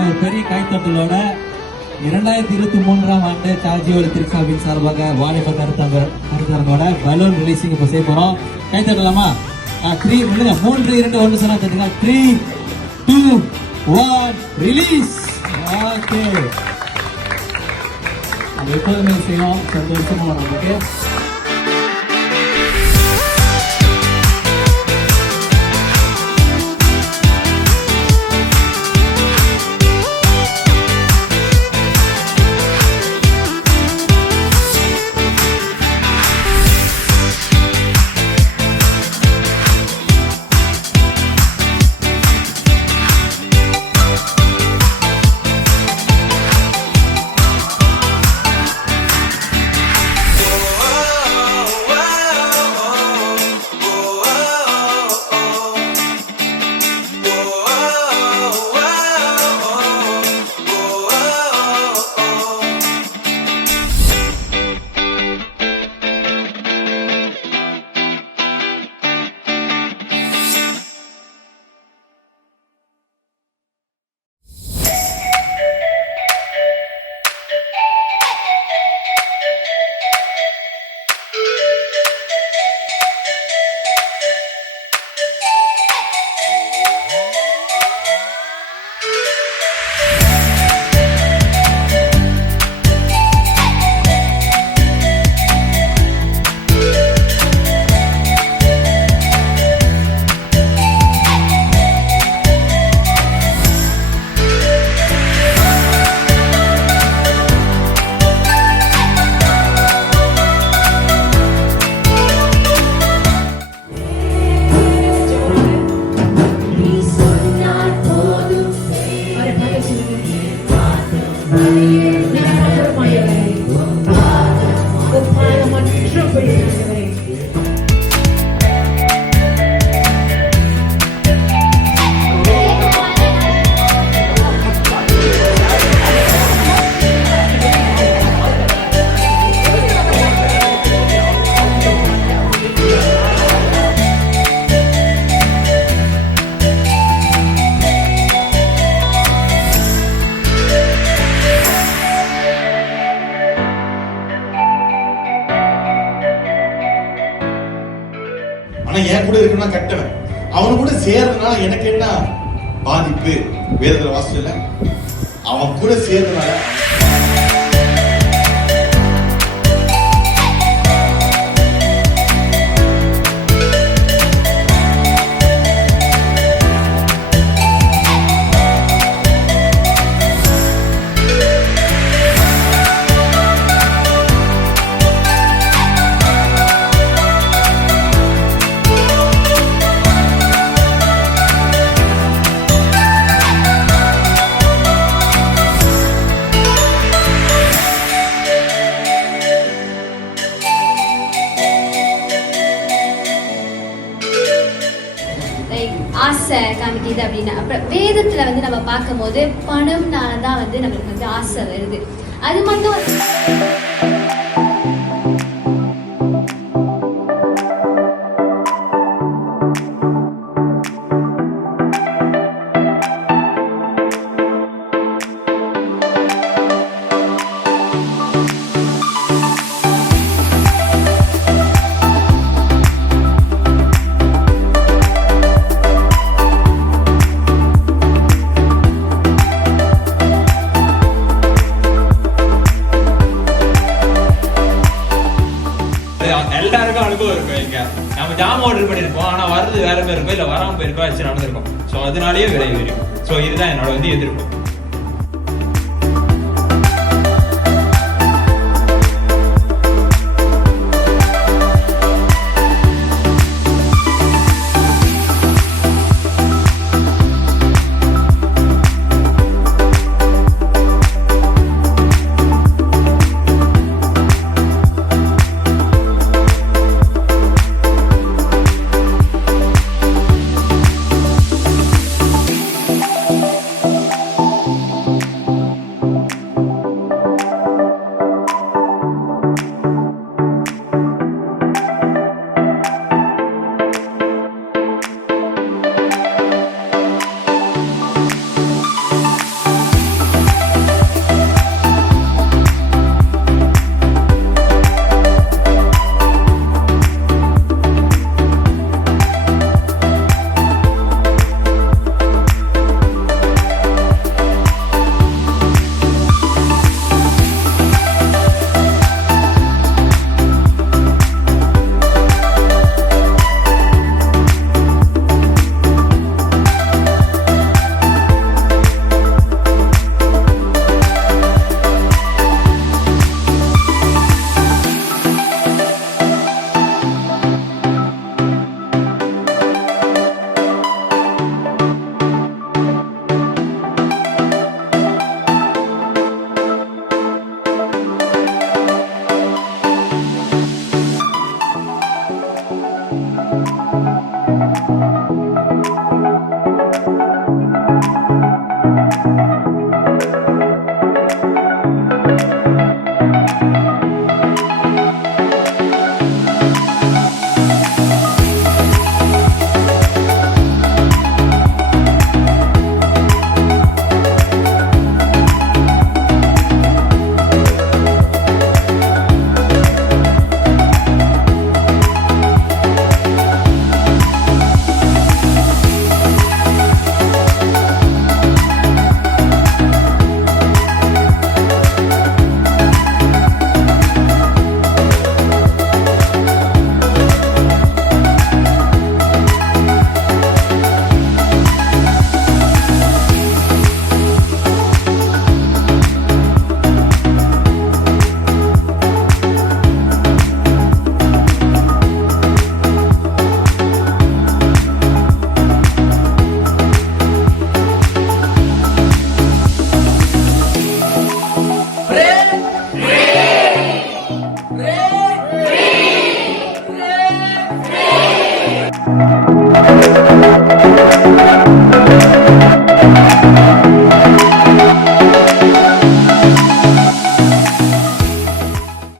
ஒரு பெரிய கைத்தட்டலோட 2023ஆம் ஆண்டு சார்ஜி ஒலி திருச்சாவின் சார்பாக வாலிப கருத்தரங்கோட பலூன் ரிலீசிங் இப்போ செய்ய போறோம். கைத்தட்டலாமா? 3 2 1 சொன்னா தட்டுங்க. 3 2 1 ரிலீஸ். ஓகே, அது எப்போதுமே செய்யணும். சந்தோஷமா நமக்கு. ஆனா என் கூட இருக்கணும்னா கட்டுவேன். அவன் கூட சேர்றதுனால எனக்கு என்ன பாதிப்பு? வேதத்துல வாசிச்சல அவன் கூட சேர்றதுனால ஆசை காமிக்குது அப்படின்னா, அப்புறம் வேதத்துல வந்து நம்ம பார்க்கும் போது பணம்னாலதான் வந்து நம்மளுக்கு வந்து ஆசை வருது. அது மட்டும் எல்லாருக்கும் அனுபவம் இருக்கும். இங்க நம்ம ஜாம் ஆர்டர் பண்ணிருப்போம், ஆனா வர்றது வேற மாதிரி இருக்கும், இல்ல வராம போயிருக்கோம், நடந்திருக்கும். ஸோ அதனாலேயே விலை வரும். ஸோ இதுதான் என்னோட வந்து எதிர்ப்பு.